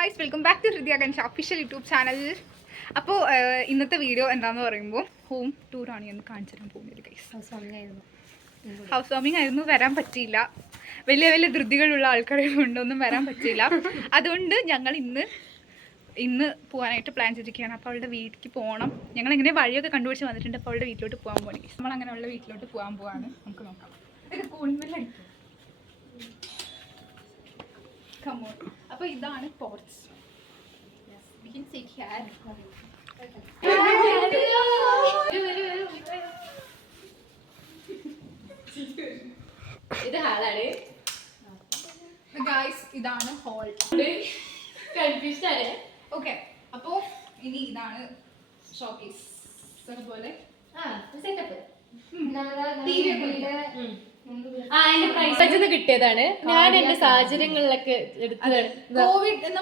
Guys, welcome back to ഹൃദയ ഗൻഷ official YouTube channel. അപ്പോൾ ഇന്നത്തെ വീഡിയോ എന്താണെന്ന് പറയുമ്പോൾ ഹോം ടൂറാണ് ഞാൻ കാണിച്ചു തരാൻ പോകുന്നത് ഗൈസ്. ഹൗസ് വാമിംഗ് ആയിരുന്നു, വരാൻ പറ്റിയില്ല. വലിയ വലിയ ധൃതികളുള്ള ആൾക്കാരെ കൊണ്ടൊന്നും വരാൻ പറ്റിയില്ല. അതുകൊണ്ട് ഞങ്ങൾ ഇന്ന് പോകാനായിട്ട് പ്ലാൻ ചെയ്തിരിക്കുകയാണ്. അപ്പോൾ അവളുടെ വീട്ടിലേക്ക് പോകണം. ഞങ്ങൾ ഇങ്ങനെ വഴിയൊക്കെ കണ്ടുപിടിച്ച് വന്നിട്ടുണ്ട്. അപ്പോൾ അവളുടെ വീട്ടിലോട്ട് പോകാൻ പോകണം. നമ്മൾ അങ്ങനെ അവളുടെ വീട്ടിലോട്ട് പോകാൻ പോവാണ്. നമുക്ക് നോക്കാം. അപ്പോൾ ഇതാണ് പോർച്ച്. ഇത് ഹാളാണ് ഗായ്സ്, ഇതാണ് ഹോൾ. കൺഫ്യൂസ്ഡ് ആണ്. ഓക്കെ, അപ്പോൾ ഇനി ഇതാണ് ഷോക്കേസ് അതുപോലെ പ്രൈസ് കിട്ടിയതാണ്. ഞാൻ എന്റെ സാഹചര്യങ്ങളിലൊക്കെ എടുത്തതാണ്. കോവിഡ് എന്ന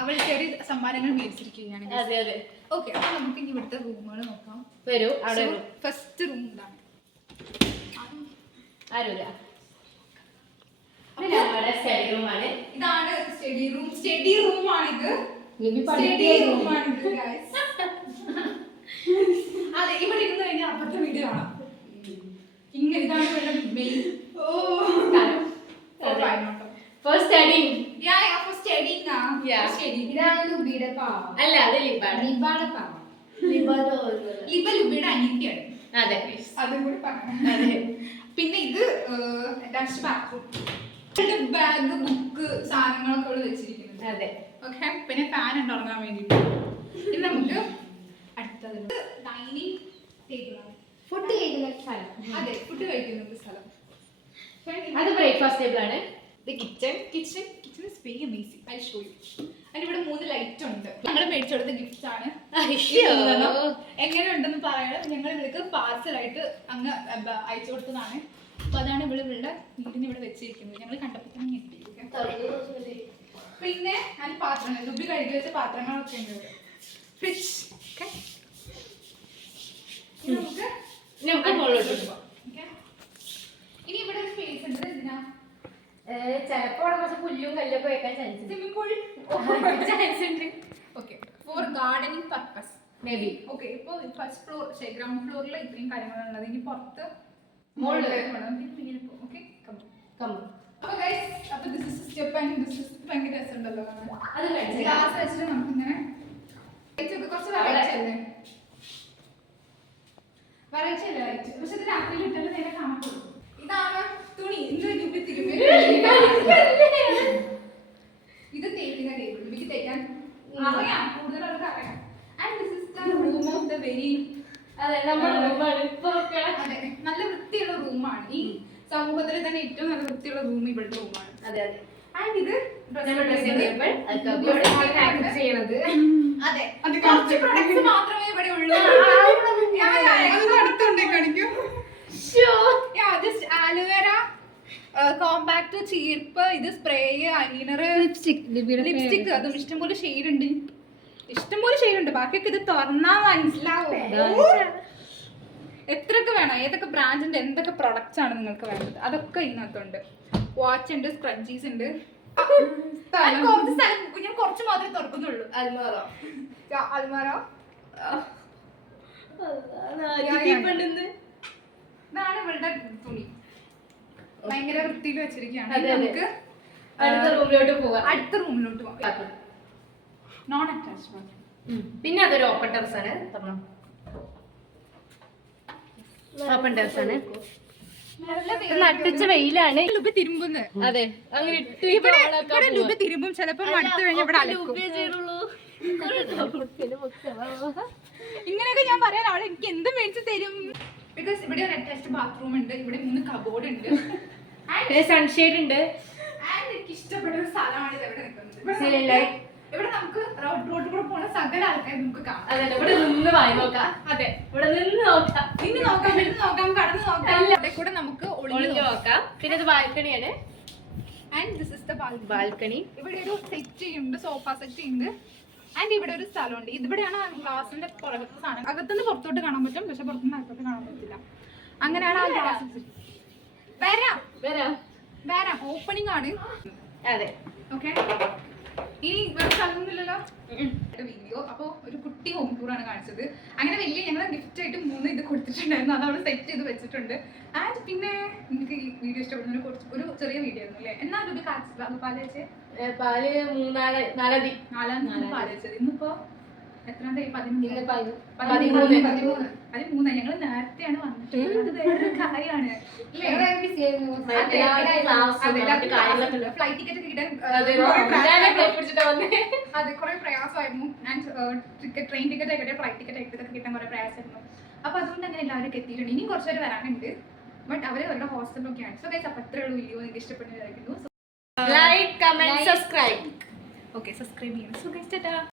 അവൾ ചെറിയ സമ്മാനങ്ങൾ മേടിച്ചിരിക്കുകയാണ്. അതെ അതെ. ഓക്കെ, അപ്പൊ നമുക്ക് ഇനി ഇവിടുത്തെ റൂമുകൾ നോക്കാം. വരൂ. അവിടെ ഫസ്റ്റ് റൂം ഇതാണ്. ആരുമില്ല. ഇതാണ് സ്റ്റഡി റൂം. സ്റ്റഡി റൂമാണിത്. സ്റ്റഡി റൂമാണിത് ഗൈസ്. അതെ, ഇവിടെ ഇരുന്ന് കഴിഞ്ഞാൽ അപ്പുറത്തെ വീട് കാണാം. ഇങ്ങനെ ഇതാണ് ഇവിടെ മെയിൻ. അല്ല, അത് ലിബയുടെ അനിയത്തിയാണ്. അതെ, അതും കൂടി പറയാം. പിന്നെ ഇത് അറ്റാച്ച്ഡ് ബാത്റൂം. ബാഗ്, ബുക്ക്, സാധനങ്ങളൊക്കെ ഇവിടെ വെച്ചിരിക്കുന്നത്. അതെ. ഓക്കെ, പിന്നെ ഫാൻ ഉണ്ട് ഉറങ്ങാൻ വേണ്ടിയിട്ട്. ഇനി നമുക്ക് അടുത്തത് ഡൈനിങ് ടേബിളാണ്. ഫുഡ് കഴിക്കുന്ന സ്ഥലം. അതെ, ഫുഡ് കഴിക്കുന്ന സ്ഥലം. അത് ബ്രേക്ക്ഫാസ്റ്റ് ടേബിൾ ആണ്. ഇത് kitchen. Kitchen is very amazing. I show you. അതിനിവിടെ 3 ലൈറ്റ് ഉണ്ട്. ഞങ്ങൾ മേടിച്ചു കൊടുത്ത ഗിഫ്റ്റ് ആണ്. എങ്ങനെ ഉണ്ടെന്ന് പറയണം. ഞങ്ങൾ ഇവർക്ക് പാർസലായിട്ട് അങ്ങ് അയച്ചു കൊടുത്തതാണ്. അപ്പൊ അതാണ് ഇവളുടെ വീടിന് ഇവിടെ വെച്ചിരിക്കുന്നത്. ഞങ്ങൾ കണ്ടപ്പോൾ തന്നെ ഞെട്ടി. പിന്നെ അതിന് പാത്രങ്ങൾ, ലുബി കഴുകി വെച്ച പാത്രങ്ങളൊക്കെ ഉണ്ട്. ഫ്രിഡ്ജ്. ഇനി ഇവിടെ ഒരു സ്പേസ് ഉണ്ട്. എന്തിനാ? ചിലപ്പോ അവിടെ കുറച്ച് പുല്ലും കല്ലൊക്കെ വെക്കാൻ ചാൻസ് ഉണ്ട്. Okay, for gardening purpose maybe. Okay, ഇപ്പോൾ ഫസ്റ്റ് ഫ്ലോർ, ഗ്രൗണ്ട് ഫ്ലോറിൽ ഇത്രയും കാര്യങ്ങളുള്ളത്. ഇനി പുറത്ത് ഭയങ്കര രസമുണ്ടല്ലോ. ഗ്ലാസ് വെച്ചിട്ട് നമുക്കിങ്ങനെ കുറച്ച് വെറൈറ്റി അല്ലേ ലൈറ്റ്. പക്ഷെ ഇത് രാത്രിയിൽ ഇട്ടാലും നേരെ കാണാൻ പോകും. ഇതാണ് തുണി. ഇത് തേക്കുന്ന ടേബിൾ. എനിക്ക് തേക്കാൻ അറിയാം, കൂടുതലൊക്കെ അറിയാം. And this is the room of the very. അതെ, നല്ല വൃത്തിയുള്ള റൂമാണ്. ഈ സമൂഹത്തിലെ തന്നെ ഏറ്റവും നല്ല വൃത്തിയുള്ള റൂം ഇവളുടെ റൂമാണ്. അതെ അതെ. ആൻഡ് ഇത് അതെ, അത് കുറച്ച് പ്രൊഡക്ട്സ് മാത്രമേ ഇവിടെ ഉള്ളൂ. ആലുവേര, കോമ്പാക്ട്, ചീർപ്പ്, ഇത് സ്പ്രേ, ഐലൈനർ, ലിപ്സ്റ്റിക്. അതും ഇഷ്ടംപോലെ ഷെയ്ഡ് ഉണ്ട്. ബാക്കിയൊക്കെ ഇത് തുറന്നാ മനസ്സിലാവും എത്രയൊക്കെ വേണം, ഏതൊക്കെ ബ്രാൻഡിന്റെ എന്തൊക്കെ പ്രൊഡക്ട്സ് ആണ് നിങ്ങൾക്ക് വേണ്ടത്. അതൊക്കെ ഇതിനകത്തുണ്ട്. വാച്ച് ഉണ്ട്, സ്ക്രഞ്ചീസ് ഉണ്ട്. കുറച്ച് സ്ഥലം ഞാൻ കുറച്ച് മാത്രമേ തുറക്കുന്നുള്ളൂ. അൽമാറ. ഇതാണ് ഇവളുടെ തുണി. ഭയങ്കര വൃത്തിയിൽ വെച്ചിരിക്കുകയാണ്. നമുക്ക് അടുത്ത റൂമിലോട്ട് പോകാം. Non attached bathroom. പിന്നെ അതൊരു ഓപ്പൺ ടെറസ് ആണ്. ഓപ്പൺ ടെറസ് ആണ്. നട്ടുച്ച വെയിലാണ്. ലുബി തിരുമ്പുന്നത്. അതെ, ഇവിടെ ലുബി തിരുമ്പും. ചിലപ്പോൾ മടുത്തു കഴിഞ്ഞാൽ ഇവിടെ അലക്കും. ഇങ്ങനെയൊക്കെ ഞാൻ പറയാൻ അവളെ എനിക്ക് എന്ത് മേടിച്ച് തരും. ബിക്കോസ് ഇവിടെ ഒരു അറ്റാച്ച്ഡ് ബാത്റൂം ഉണ്ട്. ഇവിടെ 3 കബോർഡ് ഉണ്ട്. സൺഷെയ്ഡ് ഉണ്ട്. ആൻഡ് എനിക്ക് ഇഷ്ടപ്പെട്ട ഒരു സ്ഥലമാണ് ഇത് എവിടെ നിൽക്കുന്നത്. ഇവിടെ നമുക്ക് റോഡ് കൂടെ പോകുന്ന സകല ആൾക്കാരെ നമുക്ക് കാണാം. അതെ, ഇവിടെ നിന്ന് വായി നോക്കാം. അതെ, ഇവിടെ നിന്ന് നോക്കാം, കടന്നു നോക്കാം. ഇവിടെ കൂടെ നമുക്ക് ഒളിഞ്ഞു നോക്കാം. പിന്നെ ഇത് ബാൽക്കണിയാണ്. And this is the balcony. ഇവിടെ ഒരു സെറ്റ് ഉണ്ട്, സോഫ സെറ്റ് ഉണ്ട്. ആൻഡ് ഇവിടെ ഒരു സ്ഥലമുണ്ട്. ഇവിടെയാണ് ഗ്ലാസിന്റെ പുറകത്തെ സാധനം. അകത്തുനിന്ന് പുറത്തോട്ട് കാണാൻ പറ്റും, പക്ഷെ പുറത്തുനിന്ന് അകത്തോട്ട് കാണാൻ പറ്റില്ല. അങ്ങനെയാണ് ആ ഗ്ലാസ്. വരാം. ഓപ്പണിംഗ് ആണ്. അതെ. ഓക്കെ, ഇനി വേറെ സ്ഥലമൊന്നുമില്ലല്ലോ വീഡിയോ. അപ്പോൾ ഒരു കുട്ടി ഹോം ടൂർ ആണ് കാണിച്ചത്. അങ്ങനെ വലിയ ഞങ്ങൾ ഗിഫ്റ്റ് ആയിട്ട് 3 ഇത് കൊടുത്തിട്ടുണ്ടായിരുന്നു. അത് അവിടെ സെറ്റ് ചെയ്ത് വെച്ചിട്ടുണ്ട്. ആൻഡ് പിന്നെ നിങ്ങൾക്ക് ഈ വീഡിയോ ഇഷ്ടപ്പെടുന്ന ഒരു ചെറിയ വീഡിയോ ആയിരുന്നു അല്ലേ? എന്നാലും ഒരു പാല് വെച്ചേ പാല് 4 തീയതി പാല് വെച്ചത്. ഇന്നിപ്പോ എത്രാം തീയതി? 13. 13 ഞങ്ങൾ നേരത്തെയാണ് വന്നിട്ടുള്ളത്. അത് വേറൊരു കാര്യമാണ്. ഫ്ലൈറ്റ് ടിക്കറ്റ് കിട്ടാൻ അതെ കുറെ പ്രയാസമായിരുന്നു. ട്രെയിൻ ടിക്കറ്റ് ആയിക്കോട്ടെ ഫ്ലൈറ്റ് ടിക്കറ്റ് ആയിക്കോട്ടെ കിട്ടാൻ കുറെ പ്രയാസമായിരുന്നു. അപ്പൊ അതുകൊണ്ട് അങ്ങനെ എല്ലാവരും എത്തിയിട്ടുണ്ട്. ഇനിയും കുറച്ചുപേര് വരാനുണ്ട്. ബട്ട് അവര് അവരുടെ ഹോസ്റ്റലിലൊക്കെയാണ്. സോ ഗൈസ്, അപ്പൊ അത്രേ ഉള്ളൂ വീഡിയോ. നിങ്ങൾക്ക് ഇഷ്ടപ്പെടുന്നതായിരിക്കുന്നു. Like, comment, subscribe. Okay, subscribe ചെയ്യണം. So guys, Tata.